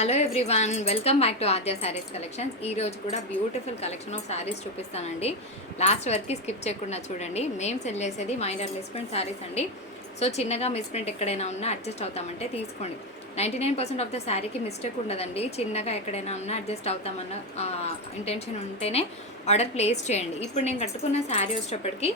Hello everyone, welcome back to Aadya saris collections. ఈ రోజు కూడా బ్యూటిఫుల్ కలెక్షన్ ఆఫ్ శారీస్ చూపిస్తానండి. లాస్ట్ వరకు స్కిప్ చేయకుండా చూడండి. మేము సెల్ చేసేది మైనర్ మిస్ప్రింట్ శారీస్ అండి. సో చిన్నగా మిస్ప్రింట్ ఎక్కడైనా ఉన్నా అడ్జస్ట్ అవుతామంటే తీసుకోండి. 99% ఆఫ్ ద శారీకి మిస్టేక్ ఉండదండి. చిన్నగా ఎక్కడైనా ఉన్నా అడ్జస్ట్ అవుతామన్న ఇంటెన్షన్ ఉంటేనే ఆర్డర్ ప్లేస్ చేయండి. ఇప్పుడు నేను కట్టుకున్న శారీ వచ్చేటప్పటికి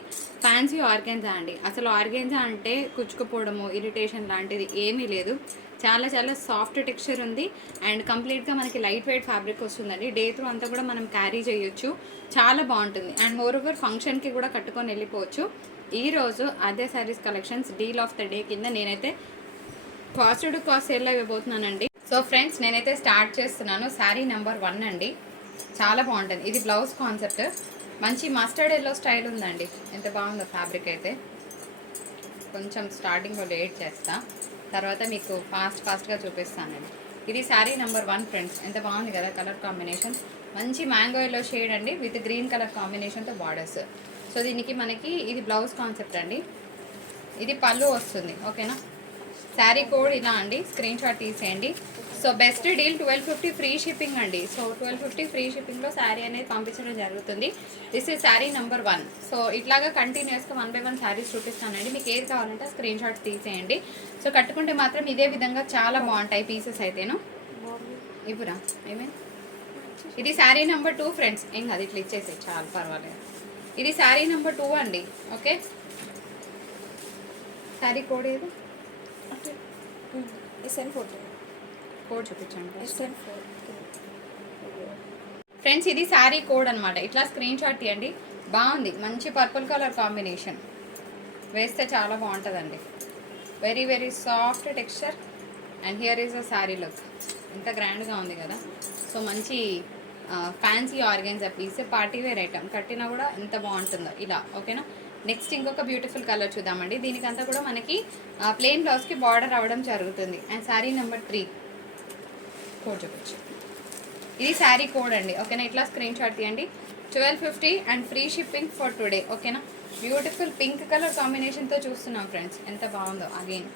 ఫ్యాన్సీ ఆర్గెన్జా అండి. అసలు ఆర్గెన్జా అంటే కుచ్చుకుపోవడము, ఇరిటేషన్ లాంటిది ఏమీ లేదు. చాలా చాలా సాఫ్ట్ టెక్స్చర్ ఉంది అండ్ కంప్లీట్గా మనకి లైట్ వెయిట్ ఫ్యాబ్రిక్ వస్తుందండి. డే త్రూ అంతా కూడా మనం క్యారీ చేయొచ్చు, చాలా బాగుంటుంది. అండ్ మోర్ ఓవర్ ఫంక్షన్కి కూడా కట్టుకొని వెళ్ళిపోవచ్చు. ఈరోజు అదే saris collections deal of the day కింద నేనైతే కాస్ట్ టు కాస్ట్ సేల్లో ఇవ్వబోతున్నానండి. సో ఫ్రెండ్స్, నేనైతే స్టార్ట్ చేస్తున్నాను. శారీ నెంబర్ 1 అండి. చాలా బాగుంటుంది. ఇది బ్లౌజ్ కాన్సెప్ట్, మంచి మస్టర్డ్ ఎల్లో స్టైల్ ఉందండి. ఎంత బాగుందో ఫ్యాబ్రిక్ అయితే. కొంచెం స్టార్టింగ్లో లేట్ చేస్తా, తర్వాత మీకు ఫాస్ట్గా చూపిస్తానండి. ఇది శారీ నెంబర్ 1 ఫ్రెండ్స్. ఎంత బాగుంది కదా కలర్ కాంబినేషన్. మంచి మ్యాంగో ఎల్లో షేడ్ అండి విత్ గ్రీన్ కలర్ కాంబినేషన్తో బార్డర్స్. సో దీనికి మనకి ఇది బ్లౌజ్ కాన్సెప్ట్ అండి. ఇది పళ్ళు వస్తుంది. ఓకేనా. శారీ కోడ్ ఇలా అండి, స్క్రీన్ షాట్ తీసేయండి. So best deal 1250 free shipping అండి. సో 1250 ఫ్రీ షిప్పింగ్లో శారీ అనేది పంపించడం జరుగుతుంది. This is sari number 1. So ఇట్లాగా కంటిన్యూస్గా 1 by 1 శారీస్ చూపిస్తానండి. మీకు ఏది కావాలంటే స్క్రీన్ షాట్స్ తీసేయండి. సో కట్టుకుంటే మాత్రం ఇదే విధంగా చాలా బాగుంటాయి పీసెస్ అయితేను. ఇవ్వరా ఏమే. ఇది శారీ నెంబర్ 2 ఫ్రెండ్స్. ఏం కాదు, ఇట్లా ఇచ్చేసి చాలా పర్వాలేదు. ఇది శారీ నెంబర్ 2 అండి. ఓకే. శారీ కోడ్ ఏది? కోడ్ చూపించండి ఫ్రెండ్స్. ఇది శారీ కోడ్ అనమాట. ఇట్లా స్క్రీన్ షాట్ తీయండి. బాగుంది, మంచి పర్పుల్ కలర్ కాంబినేషన్ వేస్తే చాలా బాగుంటుందండి. Very very soft texture and here is a sari look. ఎంత గ్రాండ్గా ఉంది కదా. సో మంచి fancy organza piece, party wear item. కట్టినా కూడా ఎంత బాగుంటుందో ఇలా. ఓకేనా. నెక్స్ట్ ఇంకొక బ్యూటిఫుల్ కలర్ చూద్దామండి. దీనికంతా కూడా మనకి ప్లెయిన్ బ్లౌజ్కి బార్డర్ అవ్వడం జరుగుతుంది. అండ్ శారీ నెంబర్ 3 కోడ్ చూపించు. ఇది శారీ కోడ్ అండి. ఓకేనా. ఇట్లా స్క్రీన్ షాట్ తీయండి. 1250 and free shipping for today. ఓకేనా. బ్యూటిఫుల్ పింక్ కలర్ కాంబినేషన్తో చూస్తున్నాం ఫ్రెండ్స్. ఎంత బాగుందో. అగైన్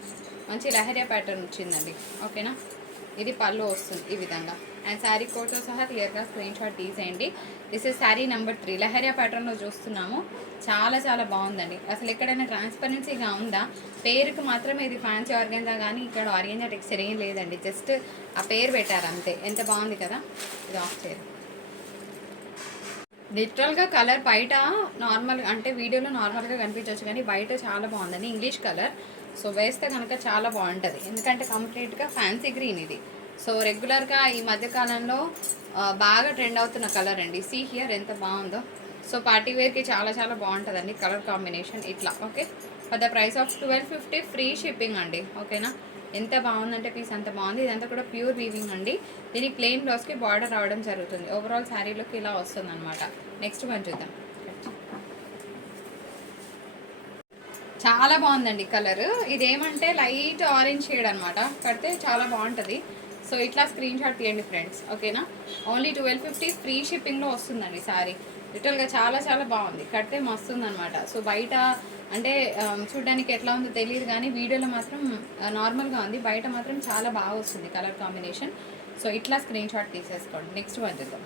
మంచి లహరియా ప్యాటర్న్ వచ్చిందండి. ఓకేనా. ఇది పళ్ళు వస్తుంది ఈ విధంగా. అండ్ శారీ కోడ్తో సహా క్లియర్గా స్క్రీన్ షాట్ తీసేయండి. This is sari number 3. Leheriya ప్యాటర్న్లో చూస్తున్నాము. చాలా చాలా బాగుందండి. అసలు ఎక్కడైనా ట్రాన్స్పరెన్సీగా ఉందా? పేరుకి మాత్రమే ఇది ఫ్యాన్సీ ఆర్గెన్జా, కానీ ఇక్కడ ఆర్గెన్జా టెక్స్చర్ ఏం లేదండి. జస్ట్ ఆ పేరు పెట్టారు అంతే. ఎంత బాగుంది కదా. ఇది ఆఫ్ చేయరు. లిటరల్గా కలర్ బయట నార్మల్గా అంటే వీడియోలో నార్మల్గా కనిపించవచ్చు, కానీ బయట చాలా బాగుందండి. English colour. సో వేస్తే కనుక చాలా బాగుంటుంది, ఎందుకంటే కంప్లీట్గా ఫ్యాన్సీ గ్రీన్ ఇది. సో రెగ్యులర్గా ఈ మధ్యకాలంలో బాగా ట్రెండ్ అవుతున్న కలర్ అండి. సీ హియర్ ఎంత బాగుందో. సో పార్టీ వేర్కి చాలా చాలా బాగుంటుందండి కలర్ కాంబినేషన్ ఇట్లా. Okay. For the price of 1250 free shipping అండి. ఓకేనా. ఎంత బాగుందంటే పీస్ అంత బాగుంది. ఇదంతా కూడా ప్యూర్ వీవింగ్ అండి. దీనికి ప్లెయిన్ బ్లౌజ్కి బార్డర్ రావడం జరుగుతుంది. ఓవరాల్ శారీలోకి ఇలా వస్తుంది అనమాట. నెక్స్ట్ వన్ చూద్దాం. చాలా బాగుందండి కలర్. ఇదేమంటే లైట్ ఆరెంజ్ షేడ్ అనమాట. కడితే చాలా బాగుంటుంది. సో ఇట్లా స్క్రీన్ షాట్ తీయండి ఫ్రెండ్స్. ఓకేనా. ఓన్లీ 1250 ఫ్రీ షిప్పింగ్లో వస్తుందండి శారీ. లిటరల్గా చాలా చాలా బాగుంది. కడితే మస్తుంది అనమాట. సో బయట అంటే చూడడానికి ఎట్లా ఉందో తెలియదు, కానీ వీడియోలో మాత్రం నార్మల్గా ఉంది. బయట మాత్రం చాలా బాగా వస్తుంది కలర్ కాంబినేషన్. సో ఇట్లా స్క్రీన్ షాట్ తీసేసుకోండి. నెక్స్ట్ వన్ చూద్దాం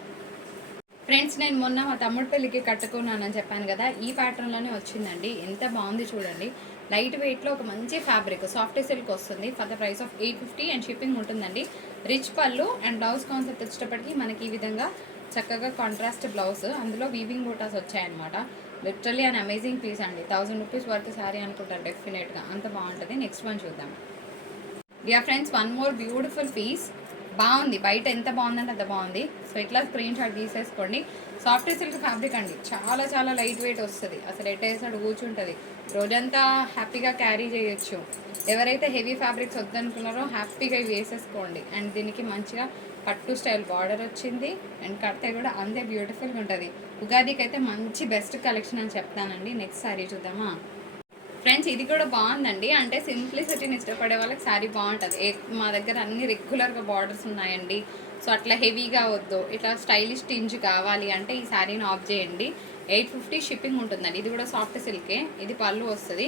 ఫ్రెండ్స్. నేను మొన్న మా తమ్ముడు పెళ్ళికి కట్టుకున్నానని చెప్పాను కదా, ఈ ప్యాటర్న్లోనే వచ్చిందండి. ఎంత బాగుంది చూడండి. లైట్ వెయిట్లో ఒక మంచి ఫ్యాబ్రిక్, సాఫ్ట్ సిల్క్ వస్తుంది. For the price of 850 and shipping ఉంటుందండి. రిచ్ పళ్ళు అండ్ బ్లౌజ్ కాన్సెప్ట్ వచ్చేటప్పటికి మనకి ఈ విధంగా చక్కగా కాంట్రాస్ట్ బ్లౌజ్, అందులో వీవింగ్ బూటాస్ వచ్చాయన్నమాట. లిటరల్లీ అండ్ అమేజింగ్ పీస్ అండి. 1000 రూపీస్ వర్త్ శారీ అనుకుంటారు డెఫినెట్గా. అంత బాగుంటుంది. నెక్స్ట్ వన్ చూద్దాం. Dear friends, one more beautiful piece. బాగుంది. బయట ఎంత బాగుందంటే అంత బాగుంది. సో ఇట్లా స్క్రీన్ షాట్ తీసేసుకోండి. సాఫ్ట్ సిల్క్ ఫ్యాబ్రిక్ అండి. చాలా చాలా లైట్ వెయిట్ వస్తుంది. అసలు ఎట్టేసాడు కూర్చుంటుంది. రోజంతా హ్యాపీగా క్యారీ చేయొచ్చు. ఎవరైతే హెవీ ఫ్యాబ్రిక్స్ వద్దనుకున్నారో హ్యాపీగా ఇవి వేసేసుకోండి. అండ్ దీనికి మంచిగా పట్టు స్టైల్ బార్డర్ వచ్చింది. అండ్ కడితే కూడా అంతే బ్యూటిఫుల్గా ఉంటుంది. ఉగాదికి అయితే మంచి బెస్ట్ కలెక్షన్ అని చెప్తానండి. నెక్స్ట్ శారీ చూద్దామా ఫ్రెండ్స్. ఇది కూడా బాగుందండి. అంటే సింప్లిసిటీని ఇష్టపడే వాళ్ళకి శారీ బాగుంటుంది. మా దగ్గర అన్ని రెగ్యులర్గా బార్డర్స్ ఉన్నాయండి. సో అట్లా హెవీగా వద్దు, ఇట్లా స్టైలిష్ టింజ్ కావాలి అంటే ఈ శారీని ఆఫ్ చేయండి. 850 షిప్పింగ్ ఉంటుందండి. ఇది కూడా సాఫ్ట్ సిల్కే. ఇది పళ్ళు వస్తుంది.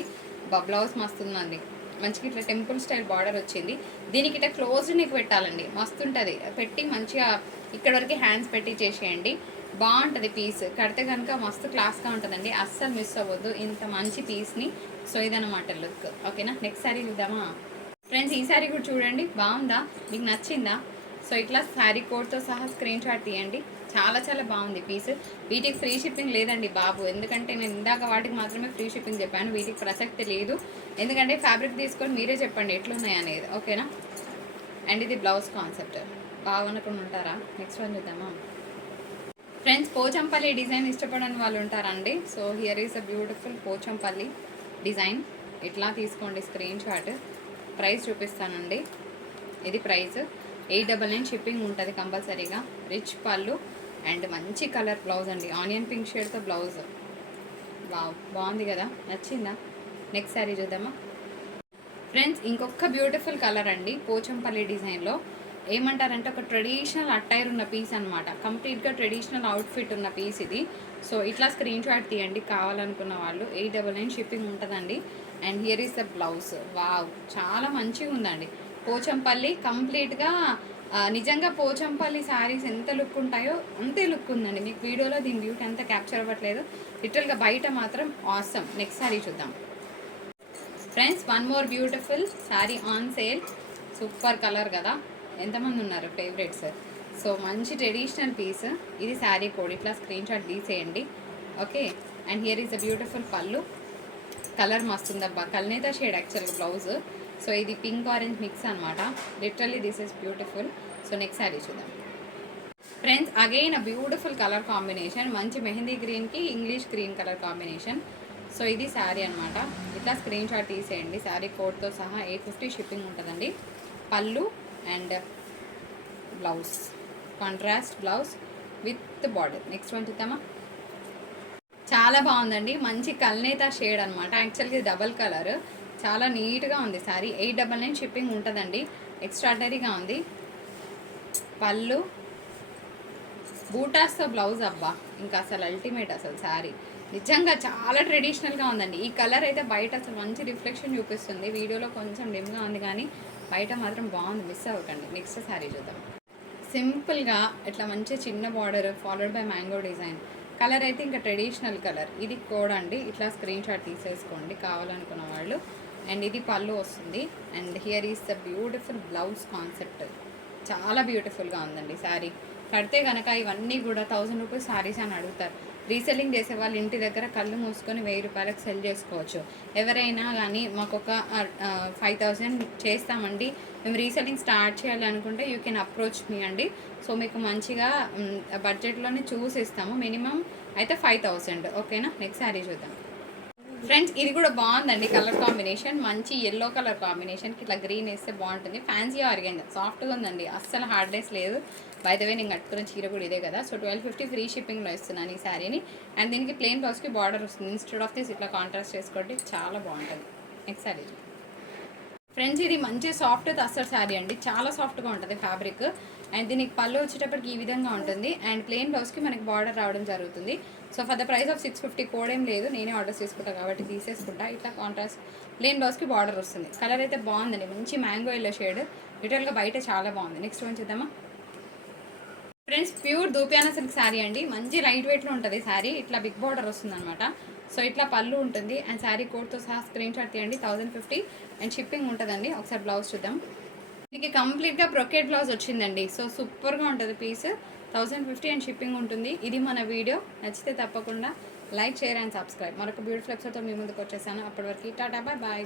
బ్లౌజ్ మస్తుందండి. మంచిగా ఇట్లా టెంపుల్ స్టైల్ బార్డర్ వచ్చింది. దీనికి ఇట్లా క్లోజ్ నెక్ పెట్టాలండి, మస్తు ఉంటుంది. పెట్టి మంచిగా ఇక్కడ వరకు హ్యాండ్స్ పెట్టి చేసేయండి, బాగుంటుంది పీస్. కడితే కనుక మస్తు క్లాస్గా ఉంటుందండి, అస్సలు మిస్ అవ్వద్దు ఇంత మంచి పీస్ని. సో ఇదన్నమాట లుక్. ఓకేనా, నెక్స్ట్ శారీ చూద్దామా ఫ్రెండ్స్? ఈ శారీ కూడా చూడండి, బాగుందా, మీకు నచ్చిందా? సో ఇట్లా శారీ కోడ్తో సహా స్క్రీన్ షాట్ తీయండి, చాలా చాలా బాగుంది పీస్. వీటికి ఫ్రీ షిప్పింగ్ లేదండి బాబు, ఎందుకంటే నేను ఇందాక వాటికి మాత్రమే ఫ్రీ షిప్పింగ్ చెప్పాను, వీటికి ప్రసక్తి లేదు. ఎందుకంటే ఫ్యాబ్రిక్ తీసుకొని మీరే చెప్పండి ఎట్లున్నాయి అనేది, ఓకేనా? అండ్ ఇది బ్లౌజ్ కాన్సెప్ట్, బాగునకుండా ఉంటారా? నెక్స్ట్ వన్ చూద్దామా ఫ్రెండ్స్? పోచంపల్లి డిజైన్ ఇష్టపడని వాళ్ళు ఉంటారండి. So here is a beautiful Pochampally design. ఇట్లా తీసుకోండి స్క్రీన్ షాట్. ప్రైస్ చూపిస్తానండి, ఇది ప్రైస్ 899 షిప్పింగ్ ఉంటుంది కంపల్సరీగా. రిచ్ పళ్ళు అండ్ మంచి కలర్ బ్లౌజ్ అండి, ఆనియన్ పింక్ షేడ్తో బ్లౌజ్. బాగుంది కదా, నచ్చిందా? నెక్స్ట్ శారీ చూద్దామా ఫ్రెండ్స్? ఇంకొక బ్యూటిఫుల్ కలర్ అండి, పోచంపల్లి డిజైన్లో. ఏమంటారంటే ఒక ట్రెడిషనల్ అట్టైర్ ఉన్న పీస్ అనమాట, కంప్లీట్గా ట్రెడిషనల్ అవుట్ఫిట్ ఉన్న పీస్ ఇది. సో ఇట్లా స్క్రీన్ షాట్ తీయండి కావాలనుకున్న వాళ్ళు. 899 షిప్పింగ్ ఉంటుందండి. And here is the blouse. Wow, చాలా మంచిగా ఉందండి. పోచంపల్లి కంప్లీట్గా నిజంగా పోచంపల్లి శారీస్ ఎంత లుక్ ఉంటాయో అంతే లుక్ ఉందండి. మీకు వీడియోలో దీని బ్యూటీ అంతా క్యాప్చర్ అవ్వట్లేదు, లిటరల్గా బయట మాత్రం ఆసమ్. నెక్స్ట్ శారీ చూద్దాం friends. One more beautiful sari on sale. Super colour కదా, ఎంతమంది ఉన్నారు ఫేవరెట్స్? సో మంచి ట్రెడిషనల్ పీస్. ఇది శారీ కోడ్, ఇట్లా స్క్రీన్ షాట్ తీసేయండి, okay? And here is a beautiful pallu. Colour మస్తుందబ్బా, కల్నేత షేడ్ యాక్చువల్గా బ్లౌజ్. సో ఇది పింక్ ఆరెంజ్ మిక్స్ అనమాట, literally this is beautiful. So next sari చూద్దాం friends. Again a beautiful colour combination, మంచి మెహందీ గ్రీన్కి English green colour combination. So ఇది శారీ అనమాట, ఇట్లా స్క్రీన్ షాట్ తీసేయండి. శారీ కోడ్తో సహా 850 షిప్పింగ్ ఉంటుందండి. పళ్ళు and blouse, contrast blouse with border. Next one చూద్దామా? చాలా బాగుందండి, మంచి కల్నేత షేడ్ అనమాట. యాక్చువల్గా ఇది డబల్ కలర్, చాలా నీట్గా ఉంది శారీ. 899 షిప్పింగ్ ఉంటుందండి. ఎక్స్ట్రాడనరీగా ఉంది. పళ్ళు, బూటాస్తో బ్లౌజ్. అబ్బా, ఇంకా అసలు అల్టిమేట్ అసలు శారీ. నిజంగా చాలా ట్రెడిషనల్గా ఉందండి. ఈ కలర్ అయితే బయట అసలు మంచి రిఫ్లెక్షన్ చూపిస్తుంది, వీడియోలో కొంచెం డిమ్గా ఉంది కానీ బయట మాత్రం బాగుంది, మిస్ అవ్వకండి. నెక్స్ట్ శారీ చూద్దాం. సింపుల్గా ఇట్లా మంచి చిన్న border followed by mango design. Colour అయితే ఇంకా ట్రెడిషనల్ కలర్. ఇది కోడ్ అండి, ఇట్లా స్క్రీన్ షాట్ తీసేసుకోండి కావాలనుకున్న వాళ్ళు. అండ్ ఇది పళ్ళు వస్తుంది. And here is the beautiful blouse concept, చాలా బ్యూటిఫుల్గా ఉందండి శారీ. కడితే కనుక ఇవన్నీ కూడా 1000 రూపీస్ శారీస్ అని అడుగుతారు. రీసెల్లింగ్ చేసే వాళ్ళు ఇంటి దగ్గర కళ్ళు మూసుకొని 1000 రూపాయలకు సెల్ చేసుకోవచ్చు. ఎవరైనా కానీ మాకు ఒక 5000 చేస్తామండి, మేము రీసెల్లింగ్ స్టార్ట్ చేయాలనుకుంటే యూ కెన్ అప్రోచ్ మీ అండి. సో మీకు మంచిగా బడ్జెట్లోనే చూసి ఇస్తాము. మినిమం అయితే 5000, ఓకేనా? నెక్స్ట్ శారీ చూద్దాం ఫ్రెండ్స్. ఇది కూడా బాగుందండి కలర్ కాంబినేషన్, మంచి ఎల్లో కలర్ కాంబినేషన్కి ఇట్లా గ్రీన్ వేస్తే బాగుంటుంది. ఫ్యాన్సీ ఆర్గెంజా, సాఫ్ట్గా ఉందండి, అస్సలు హార్డ్నెస్ లేదు. బై ద వే నేను కట్టుకున్న చీర కూడా ఇదే కదా. సో 1250 ఫ్రీ షిప్పింగ్లో ఇస్తున్నాను ఈ శారీని. అండ్ దీనికి ప్లెయిన్ బ్లౌజ్కి బార్డర్ వస్తుంది. ఇన్స్టెడ్ ఆఫ్ దిస్ ఇట్లా కాంట్రాస్ట్ చేసుకోండి, చాలా బాగుంటుంది. నెక్స్ట్ శారీ ఫ్రెండ్స్, ఇది మంచి సాఫ్ట్ తస్సర్ శారీ అండి, చాలా సాఫ్ట్గా ఉంటుంది ఫ్యాబ్రిక్. అండ్ దీనికి పళ్ళు వచ్చేటప్పటికి ఈ విధంగా ఉంటుంది. అండ్ ప్లెయిన్ బ్లౌజ్కి మనకి బార్డర్ రావడం జరుగుతుంది. So for the price of 650, code ఏం లేదు, నేనే ఆర్డర్ చేసుకుంటాను కాబట్టి తీసేసుకుంటా. ఇట్లా కాంట్రాస్ట్ ప్లెయిన్ బ్లౌజ్కి బార్డర్ వస్తుంది. కలర్ అయితే బాగుందండి, మంచి మ్యాంగో ఎల్లో షేడ్, లిటరల్గా బయట చాలా బాగుంది. నెక్స్ట్ వన్ చూద్దామా ఫ్రెండ్స్. ప్యూర్ దూపియానా సిల్క్ శారీ అండి, మంచి లైట్ వెయిట్లో ఉంటుంది శారీ. ఇట్లా బిగ్ బార్డర్ వస్తుంది అనమాట. సో ఇట్లా పళ్ళు ఉంటుంది. అండ్ శారీ కోడ్తో సహా స్క్రీన్ షాట్ తీయండి. 1050 అండ్ షిప్పింగ్ ఉంటుందండి. ఒకసారి బ్లౌజ్ చూద్దాం. దీనికి కంప్లీట్గా బ్రొకెట్ బ్లౌజ్ వచ్చిందండి. సో సూపర్గా ఉంటుంది పీస్. 1050 అండ్ షిప్పింగ్ ఉంటుంది. ఇది మన వీడియో, నచ్చితే తప్పకుండా లైక్, షేర్ అండ్ సబ్స్క్రైబ్. మరొక బ్యూటిఫుల్ ఎపిసోడ్తో మీ ముందుకు వచ్చేసాను. అప్పటి వరకు టాటా, బాయ్ బాయ్.